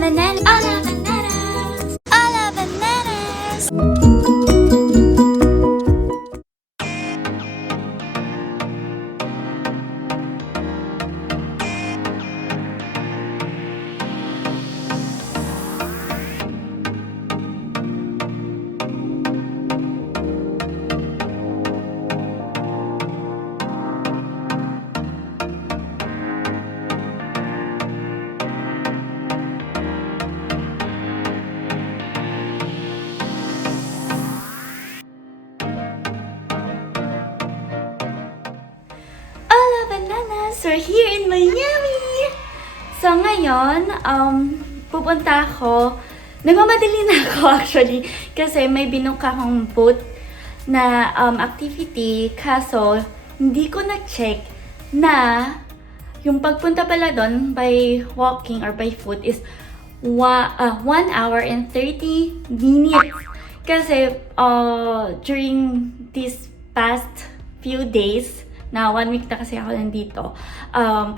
Bananas! Ola Bananas! Ola Bananas! We're here in Miami! So ngayon, pupunta ako. Nagmamadali na ako actually kasi may binuka akong boat na activity. Kaso, hindi ko na-check na yung pagpunta pala doon by walking or by foot is 1 hour and 30 minutes. Kasi during these past few days, na 1 week na kasi ako nandito,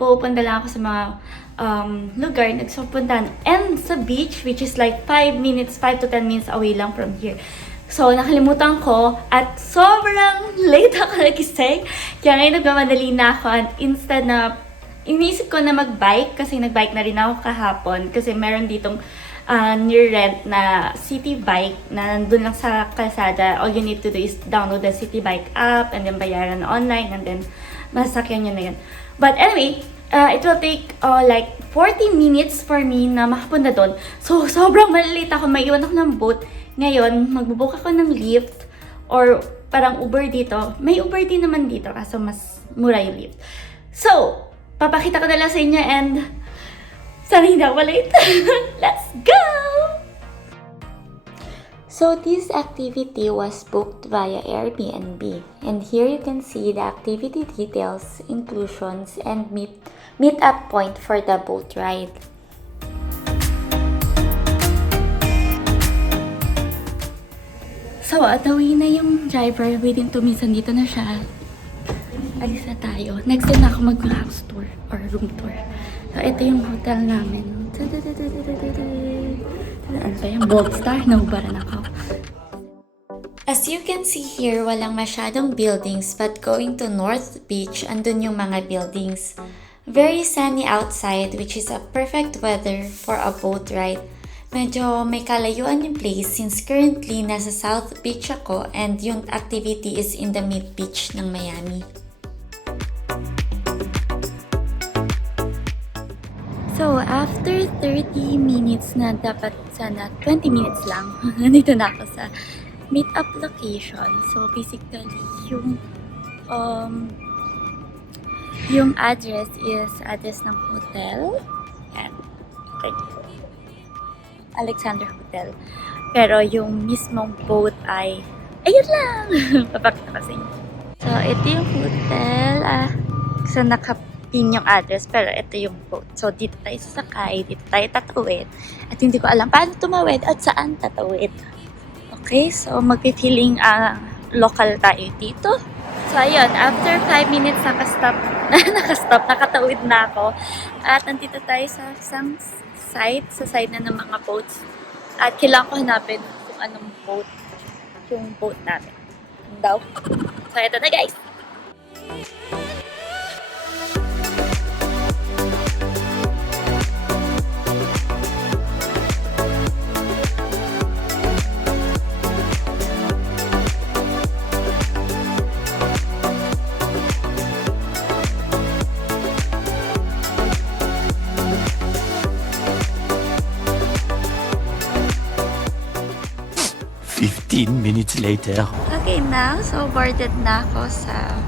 pupunta lang ako sa mga lugar nagsupuntahan and sa beach, which is like 5 to 10 minutes away lang from here. So, nakalimutan ko at sobrang late ako nagising. Kaya ngayon nagmamadali na ako and instead na iniisip ko na mag-bike kasi nag-bike na rin ako kahapon kasi meron ditong near rent na city bike na nandun lang sa kalsada. All you need to do is download the city bike app and then bayaran online and then masakyan nyo na yun. But anyway, it will take like 40 minutes for me na makapunta doon. So, sobrang malilate ako. Maiwan ako ng boat. Ngayon, magbubook ako ng Lyft or parang Uber dito. May Uber din naman dito kaso mas mura yung Lyft. So, papakita ko na lang sa inyo and sana hindi ako late. Let's go! So this activity was booked via Airbnb. And here you can see the activity details, inclusions, and meet-up point for the boat ride. So, atawi na yung driver. Within 2 minutes, dito na siya. Alis na tayo. Next time na ako mag-house tour or room tour. So, ito yung hotel namin. Ano ba yung Gold Star? Nahubaran ako. As you can see here, walang masyadong buildings but going to North Beach, andun yung mga buildings. Very sunny outside which is a perfect weather for a boat ride. Medyo may kalayuan yung place since currently nasa South Beach ako and yung activity is in the Mid Beach ng Miami. So, after 30 minutes na dapat sana 20 minutes lang, nandito na ako sa meet-up location. So, basically, yung address is address ng hotel. Yan. Okay. Alexander Hotel. Pero yung mismong boat ay, ayun lang! Papakita ko sa inyo. So, ito yung hotel. So, nakapin yung address, pero ito yung boat. So, dito tayo sasakay, dito tayo tatawid. At hindi ko alam paano tumawid at saan tatawid. Okay, so mag-feeling local tayo dito. So, ayun, after 5 minutes, nakatawid na ako. At nandito tayo sa isang side, sa side na ng mga boats. At kailangan ko hanapin kung anong boat yung boat namin. Daw. So, ito na guys! 15 minutes later. Okay now, so boarded na ako sa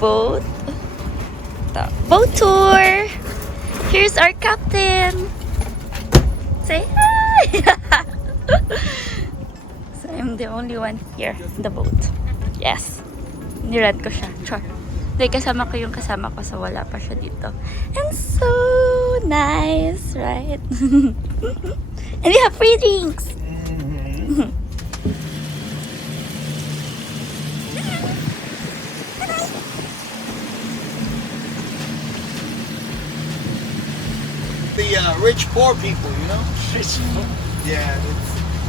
boat. Boat tour! Here's our captain! Say hi! So I'm the only one here in the boat. Yes! Nirad ko siya. Sure. Dahil kasama ko yung kasama ko, so wala pa siya dito. And so nice, right? And we have free drinks! the rich poor people, you know? Yeah,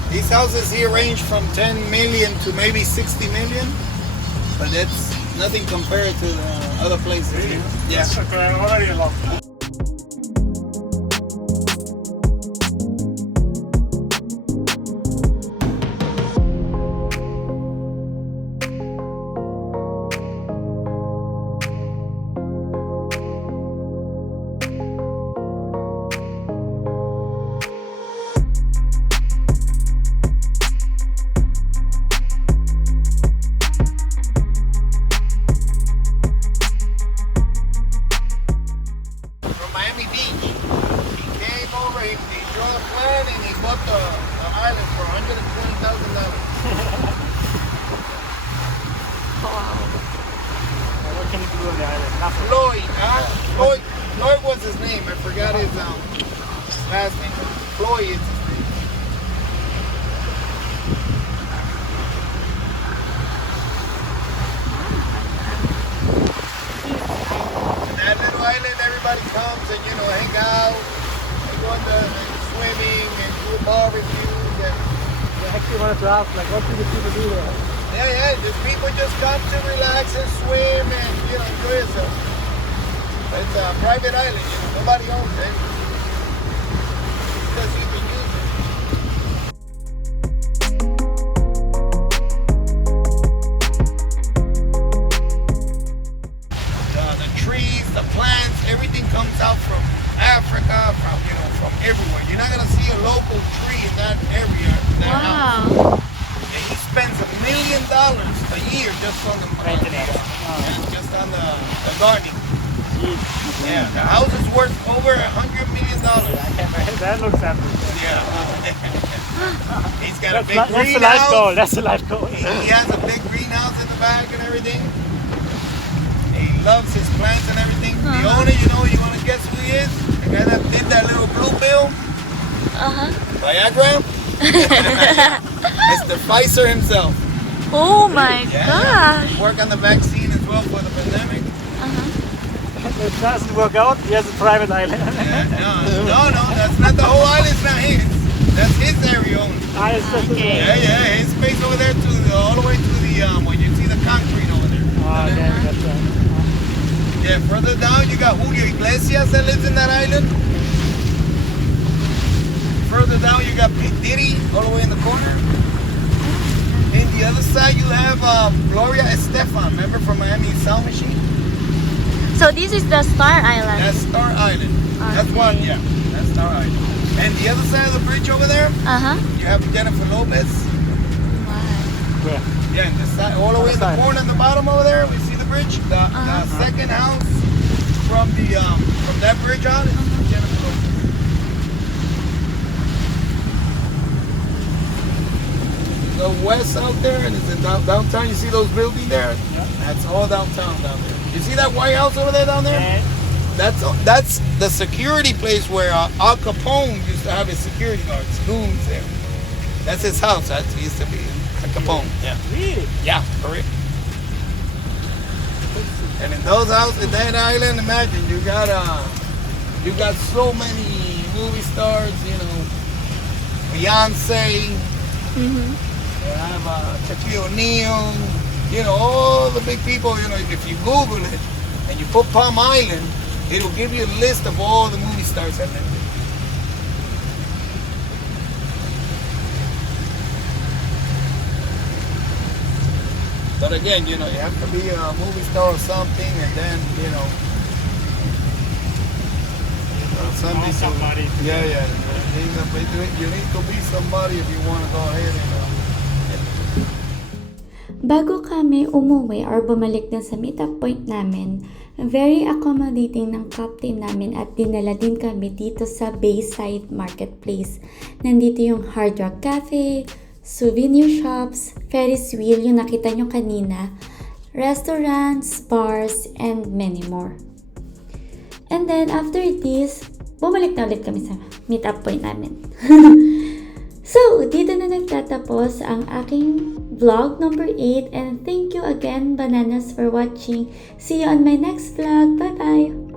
these houses here range from 10 million to maybe 60 million, but that's nothing compared to the other places. You know? Yeah. From Miami Beach, he came over, he drew a plan, and he bought the island for $120,000. What can you do on the island? Nothing. Floyd was his name. I forgot his last name. Floyd is his name. And that little island, everybody comes and hang out. They go into swimming and do barbecues. And I actually wanted to ask, like, what do the people do there? yeah, the people just come to relax and swim and enjoy yourself. It's a private island, nobody owns it. Because you can use it. The trees, the plants, everything comes out from Africa, from everywhere. You're not gonna see a local tree in that area. In that house. Wow. And he spends $1 million a year just on the Maintenance. just on the gardening. Yeah, the house is worth over $100 million. That looks epic. Yeah. He's got a big That's a life greenhouse. goal. That's a life goal. He has a big greenhouse in the back and everything. He loves his plants and everything. The owner, you want to guess who he is? The guy that did that little blue pill? Viagra? Mr. Pfizer himself. Oh my Yeah. gosh. Work on the vaccine as well for the pandemic. If it doesn't work out, he has a private island. No, that's not the whole island. It's not his. That's his area only. Okay. Yeah, his space over there all the way to the when you see the concrete over there. Okay, that's right. Yeah, further down you got Julio Iglesias that lives in that island. Further down you got Diddy all the way in the corner. In the other side you have Gloria Estefan, remember from Miami Sound Machine? So this is the Star Island. That's Star Island. That's one, yeah. That's Star Island. And the other side of the bridge over there, you have Jennifer Lopez. Where? Yeah, and this side, all the way in the corner in the bottom over there, we see the bridge. The second house from that bridge on is Jennifer Lopez. Go west out there, and it's in downtown. You see those buildings there? Yeah. That's all downtown down there. You see that White House over there down there? Yeah. That's the security place where Al Capone used to have his security guards, goons there. That's his house. That used to be Al Capone. Yeah. Really? Yeah, for real. And in those houses, in that island, imagine you got so many movie stars. Beyonce. You have Shaquille O'Neal. All the big people. If you Google it and you put Palm Island, it'll give you a list of all the movie stars that live there. But again, you have to be a movie star or something, and then, somebody. Yeah. You need to be somebody if you want to go ahead and. Bago kami umuwi or bumalik na sa meetup point namin, very accommodating ng captain namin at dinala din kami dito sa Bayside Marketplace. Nandito yung Hard Rock Cafe, souvenir shops, Ferris wheel yung nakita nyo kanina, restaurants, bars, and many more. And then after this, bumalik na ulit kami sa meetup point namin. So, dito na nagtatapos ang aking vlog number 8, and thank you again, Bananas, for watching. See you on my next vlog. Bye-bye!